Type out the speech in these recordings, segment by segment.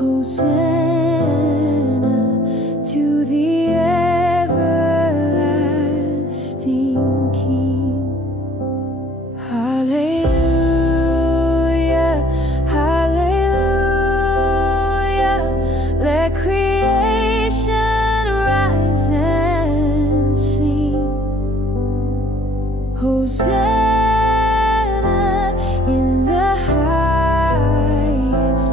Hosanna to the everlasting King. Hallelujah, hallelujah. Let creation rise and sing. Hosanna in the highest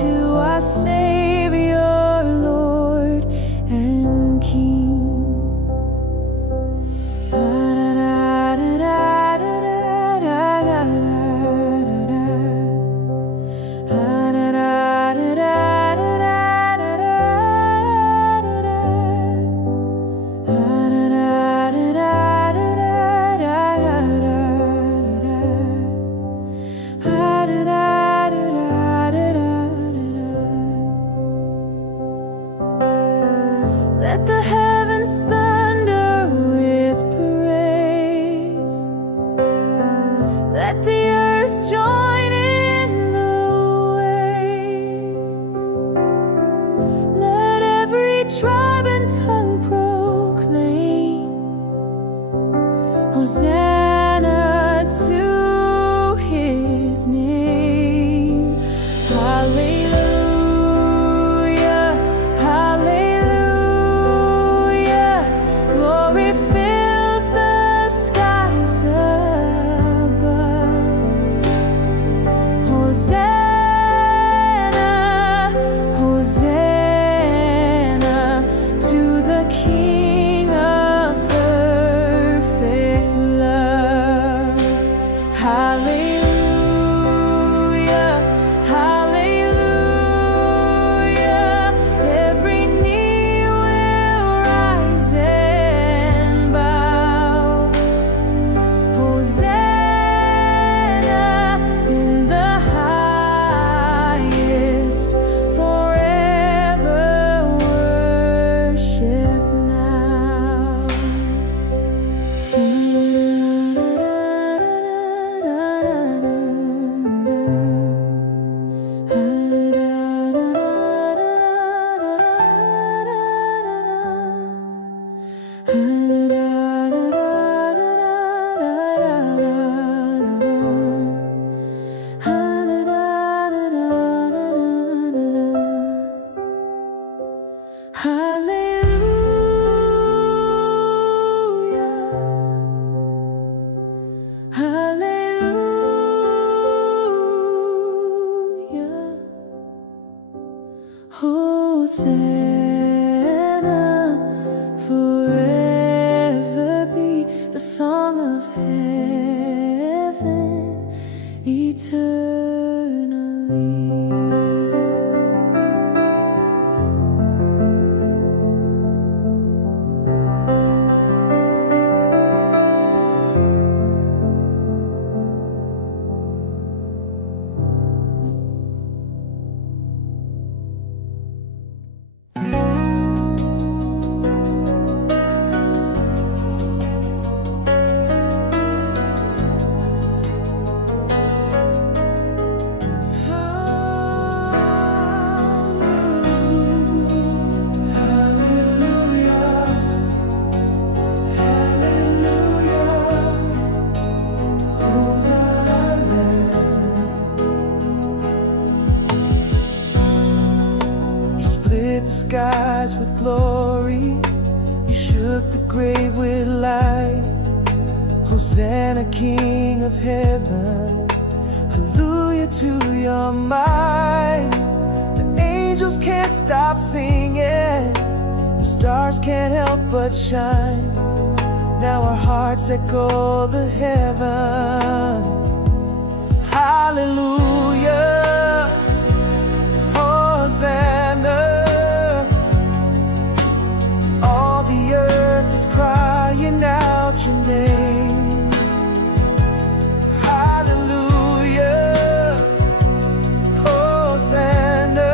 to our Savior, Lord and King. Let the heavens thunder with praise. Let the earth join in the waves. Let every tribe and tongue proclaim Hosanna to His name. Hallelujah, hallelujah. Glory fills the skies above. Hosanna, Hosanna to the King of perfect love. Hallelujah, hallelujah. Every knee will rise and bow. Hosanna in the highest, forever worship now. Hallelujah, hallelujah. Hosanna, forever be the song of heaven eternally. The skies with glory, you shook the grave with light. Hosanna, King of heaven, hallelujah to your might. The angels can't stop singing, the stars can't help but shine. Now our hearts echo the heavens. Hallelujah, Hosanna. All the earth is crying out your name. Hallelujah, Hosanna.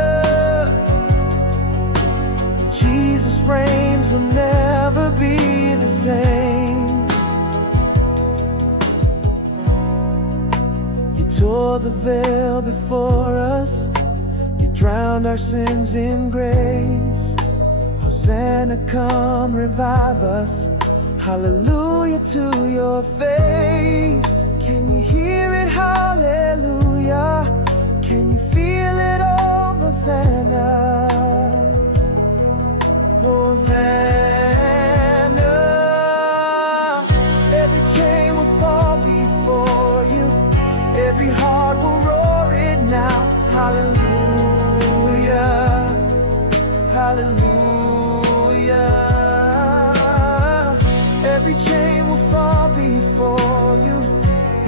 Jesus reigns, will never be the same. You tore the veil before us, you drowned our sins in grace. Hosanna, come revive us. Hallelujah to your face. Can you hear it? Hallelujah. Can you feel it? Oh, Hosanna. Hosanna. Every chain will fall before you. Every heart will roar it now. Hallelujah. Hallelujah. Every chain will fall before you.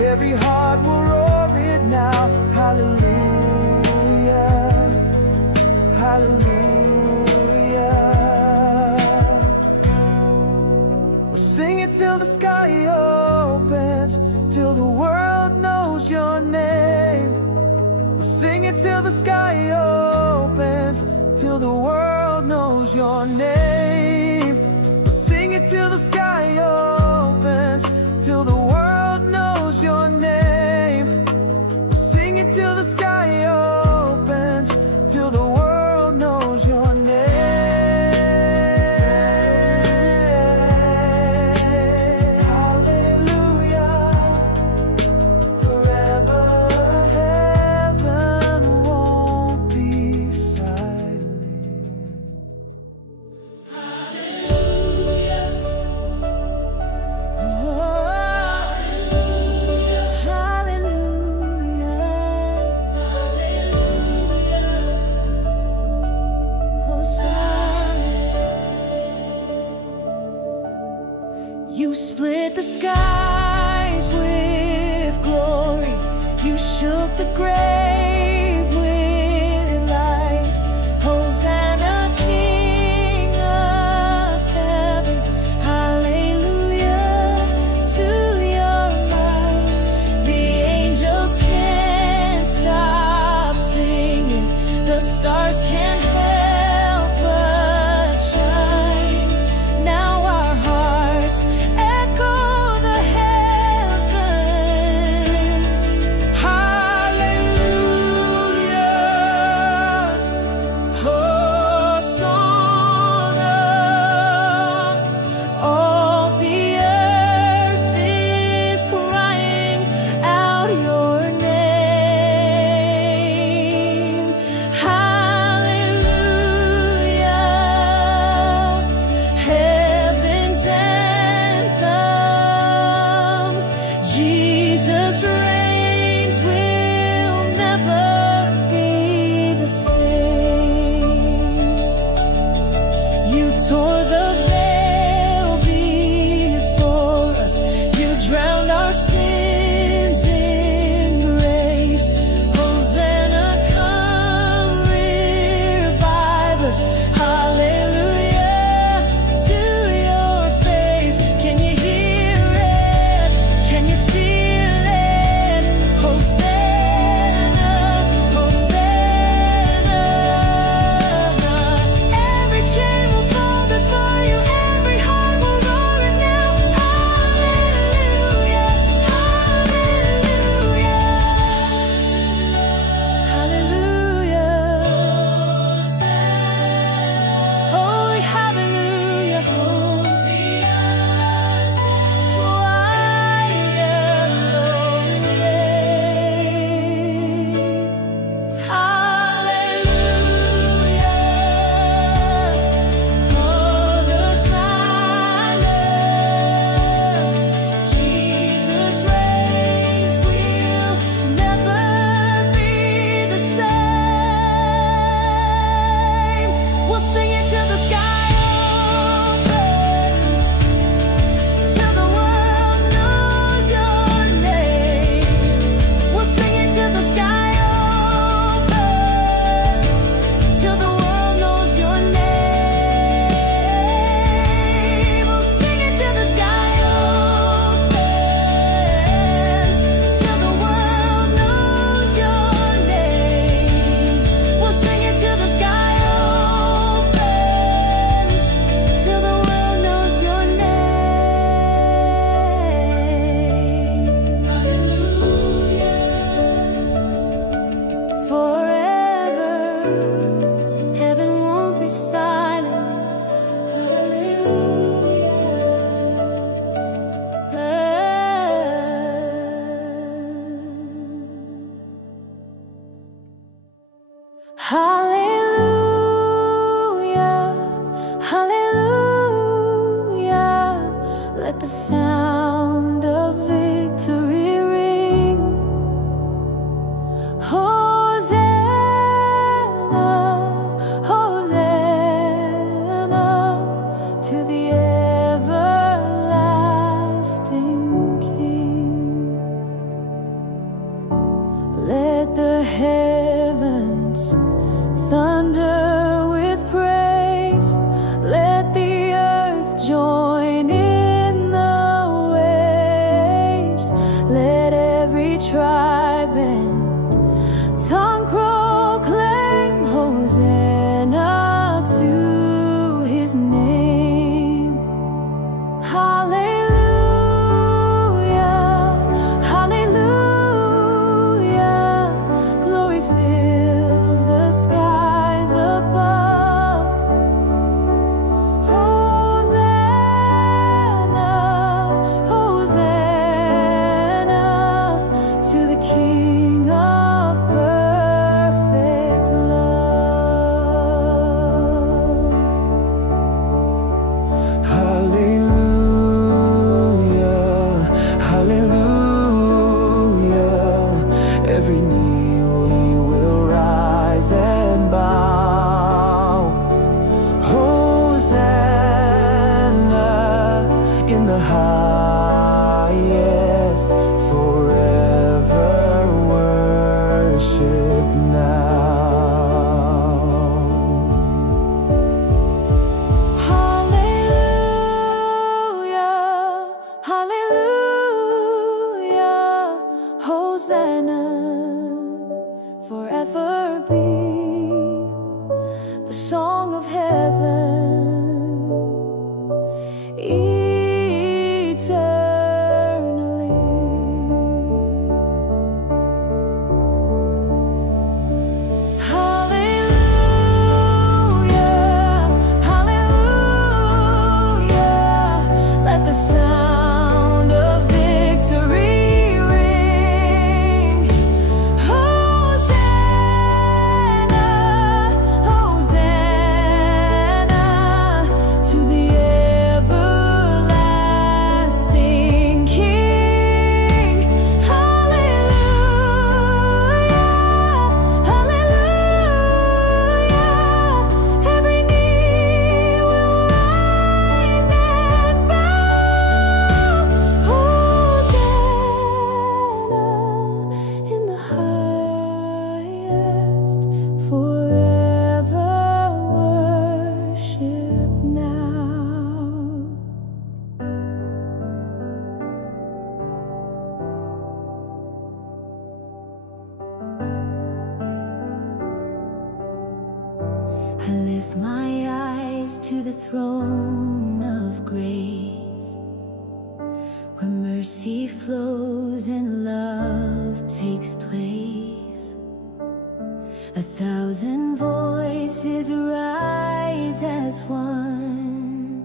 Every heart will roar it now. Hallelujah. Hallelujah. We'll sing it till the sky opens, till the world knows your name. We'll sing it till the sky opens, till the world knows your name. We'll sing it till the sky opens, till the world knows your name. We'll sing it till the sky opens, till the world knows your name. Hallelujah. Forever heaven won't be silent. Hallelujah. You split the skies with glory. You shook the grave with light. Hosanna, King of heaven. Hallelujah to your might. The angels can't stop singing. The stars can't help but shine. Now our hearts echo the heavens. Hallelujah. Hosanna. All the earth is crying out your name. Hallelujah. Heaven won't be silent. Hallelujah, hallelujah. Let the sound of victory ring. Hosanna, Hosanna to the everlasting King. Let the heavens thunder with praise. Let the earth join in the waves. Let every tribe and tongue proclaim Hosanna to his name. Hallelujah, hallelujah. Glory fills the skies above. Hosanna, Hosanna to the King of perfect love. Hallelujah, hallelujah. Every knee will rise and bow. Hosanna in the highest, forever worship now. Hallelujah, hallelujah. Hosanna forever be the song of heaven eternally. Hallelujah, hallelujah. Let the sound of victory ring. Hosanna, Hosanna to the everlasting King. Hallelujah, hallelujah. Every knee will rise and bow. Hosanna in the highest, forever worship now. I lift my eyes to the throne of grace, where mercy flows and love takes place. 1,000 voices rise as one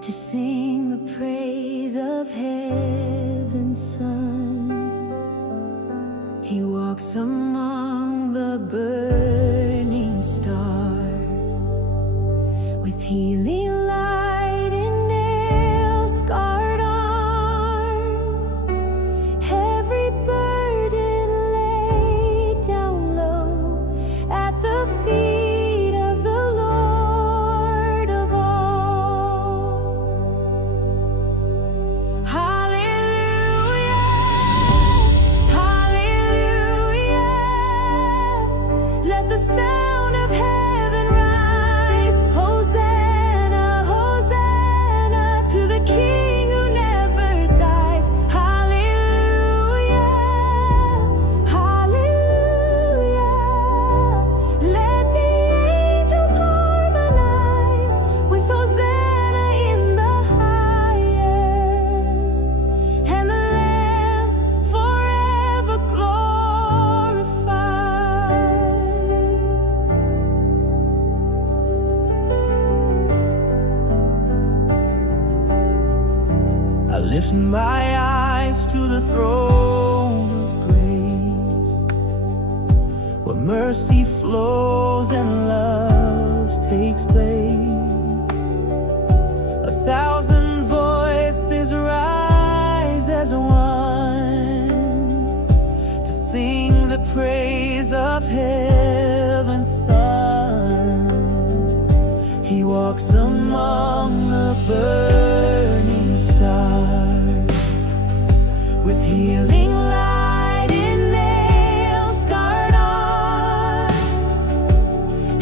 to sing the praise of heaven's Son. He walks among the burning stars with healing light in nail-scarred arms. Every burden laid down low at the feet of the Lord of all. Hallelujah, hallelujah. Let the sound of heaven rise. Hosanna, lift my eyes to the throne of grace, where mercy flows and love takes place. 1,000 voices rise as one to sing the praise of heaven's Son. He walks among the burning stars, with healing light in nail-scarred arms.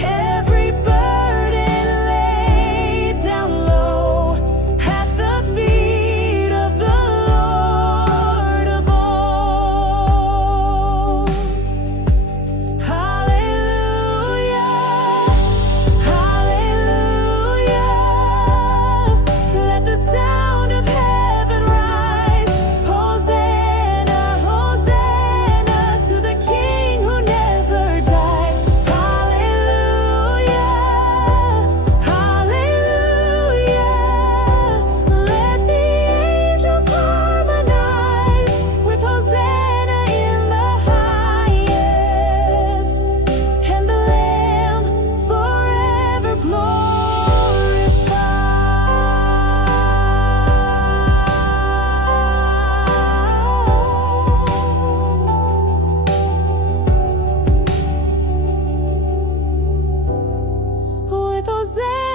Every burden laid down low at the feet of the Lord of all. Hallelujah, hallelujah. Let the sound of heaven rise. Hosanna, Hosanna to the King who never dies. Hallelujah, hallelujah. Let the angels harmonize with Hosanna in the highest, and the Lamb forever glorified. With Hosanna